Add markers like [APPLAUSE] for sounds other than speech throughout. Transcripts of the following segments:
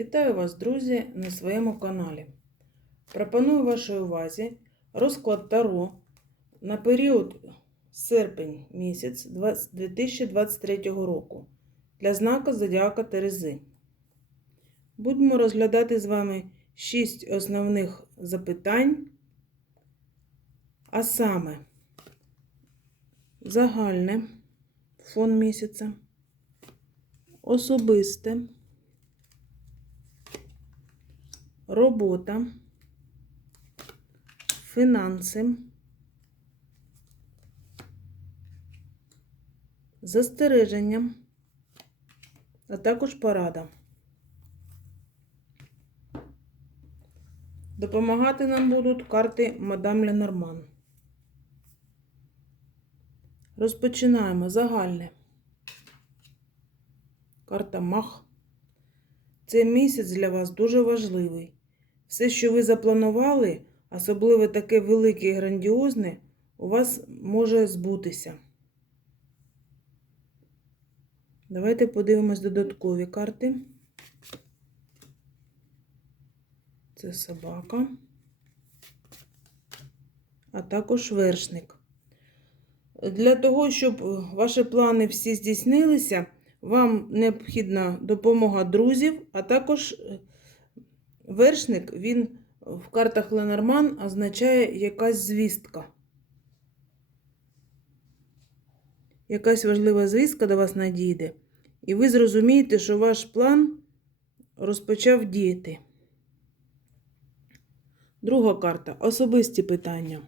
Вітаю вас, друзі, на своєму каналі. Пропоную вашій увазі розклад Таро на період серпень місяць 2023 року для знака Зодіака Терези. Будемо розглядати з вами 6 основних запитань, а саме загальне фон місяця, особисте. Робота, фінанси, застереження, а також порада. Допомагати нам будуть карти Мадам Ленорман. Розпочинаємо загальне. Карта Мах. Цей місяць для вас дуже важливий. Все, що ви запланували, особливо таке велике і грандіозне, у вас може збутися. Давайте подивимось додаткові карти. Це собака, а також вершник. Для того, щоб ваші плани всі здійснилися, вам необхідна допомога друзів, а також е, вершник, він в картах Ленорман означає якась звістка. Якась важлива звістка до вас надійде. І ви зрозумієте, що ваш план розпочав діяти. Друга карта особисті питання.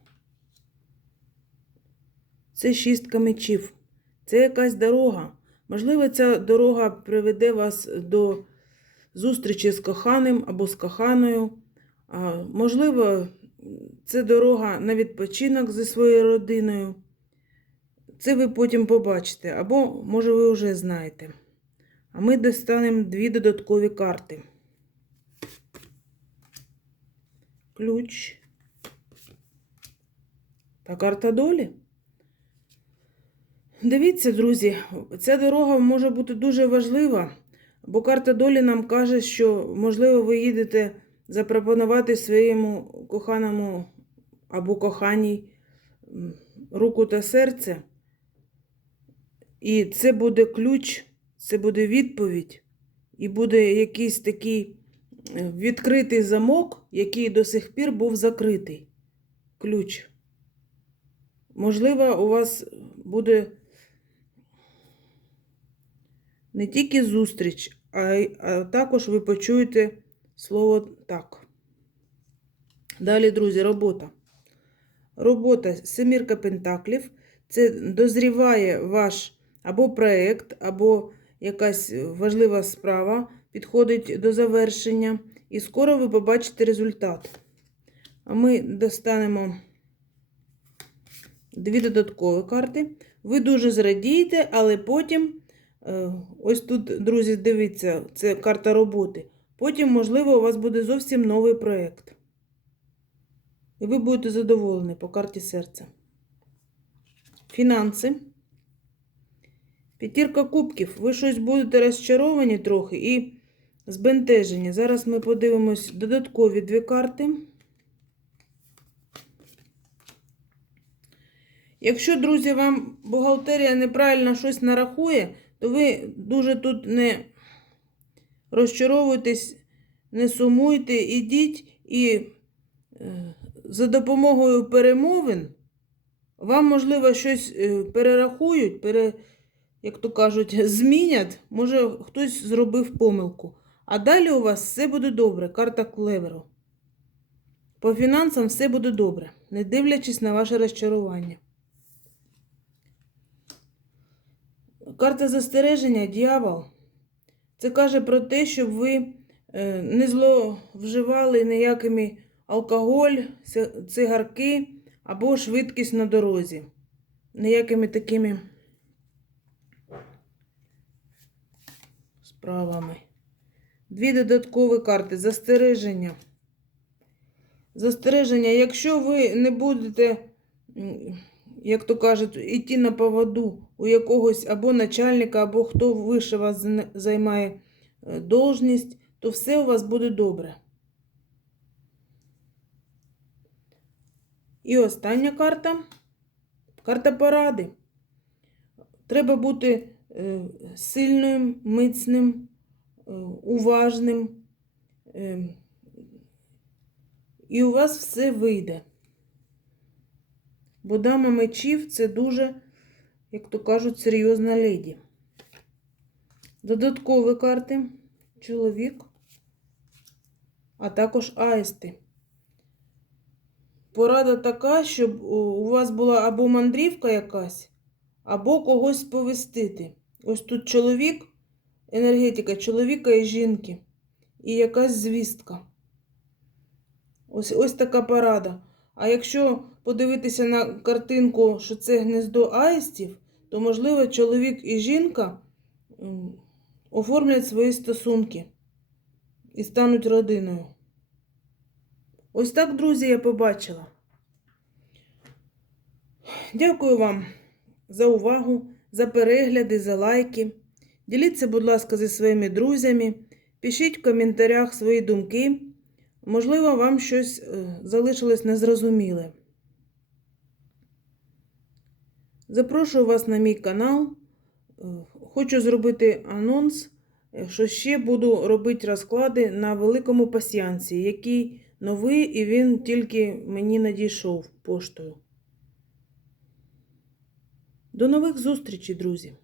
Це шістка мечів. Це якась дорога. Можливо, ця дорога приведе вас до зустрічі з коханим або з коханою. Можливо, це дорога на відпочинок зі своєю родиною. Це ви потім побачите, або, може, ви вже знаєте. А ми достанемо дві додаткові карти. Ключ та карта долі. Дивіться, друзі, ця дорога може бути дуже важлива, бо карта долі нам каже, що, можливо, ви їдете запропонувати своєму коханому або коханій руку та серце. І це буде ключ, це буде відповідь, і буде якийсь такий е, відкритий замок, який до сих пір був закритий. Ключ. Можливо, у вас буде не тільки зустріч, а, й- а також ви почуєте слово так. Далі, друзі, робота. Робота семірка пентаклів. Це дозріває ваш або проєкт, або якась важлива справа підходить до завершення. І скоро ви побачите результат. А ми достанемо дві додаткові карти. Ви дуже зрадієте, але потім. Е, Ось тут, друзі, дивіться, це карта роботи. Потім, можливо, у вас буде зовсім новий проєкт. І ви будете задоволені по карті серця. Фінанси. П'ятірка кубків. Ви щось будете розчаровані трохи і збентежені. Зараз ми подивимось додаткові дві карти. Якщо, друзі, вам бухгалтерія неправильно щось нарахує, то ви дуже тут не розчаровуйтесь, не сумуйте, ідіть і е, за допомогою перемовин вам, можливо, щось е, перерахують, пере, як то кажуть, [LAUGHS] змінять. Може, хтось зробив помилку. А далі у вас все буде добре. Карта клеверу. По фінансам все буде добре, не дивлячись на ваше розчарування. Карта застереження, дьявол. Це каже про те, щоб ви е, не зловживали ніякими алкоголь, цигарки або швидкість на дорозі. Ніякими такими справами. Дві додаткові карти. Застереження. Застереження, якщо ви не будете як то кажуть, іти на поводу у якогось або начальника, або хто вище вас займає е, должність, то все у вас буде добре. І остання карта карта поради. Треба бути е, сильним, міцним, е, уважним. І у вас все вийде. Бо дама мечів це дуже, як то кажуть, серйозна леді. Додаткові карти чоловік, а також аїсти. Порада така, щоб у у вас була або мандрівка якась, або когось сповістити. Ось тут чоловік, енергетика чоловіка і жінки, і якась звістка. Ось, ось така порада. А якщо подивитися на картинку, що це гнездо аїстів, то, можливо, чоловік і жінка оформлять свої стосунки і стануть родиною. Ось так, друзі, я побачила. Дякую вам за увагу, за перегляди, за лайки. Діліться, будь ласка, зі своїми друзями. Пишіть в коментарях свої думки. Можливо, вам щось е, залишилось незрозуміле. Запрошую вас на мій канал. Е, Хочу зробити анонс, е, що ще буду робити розклади на великому пасіянці, який новий і він тільки мені надійшов поштою. До нових зустрічей, друзі!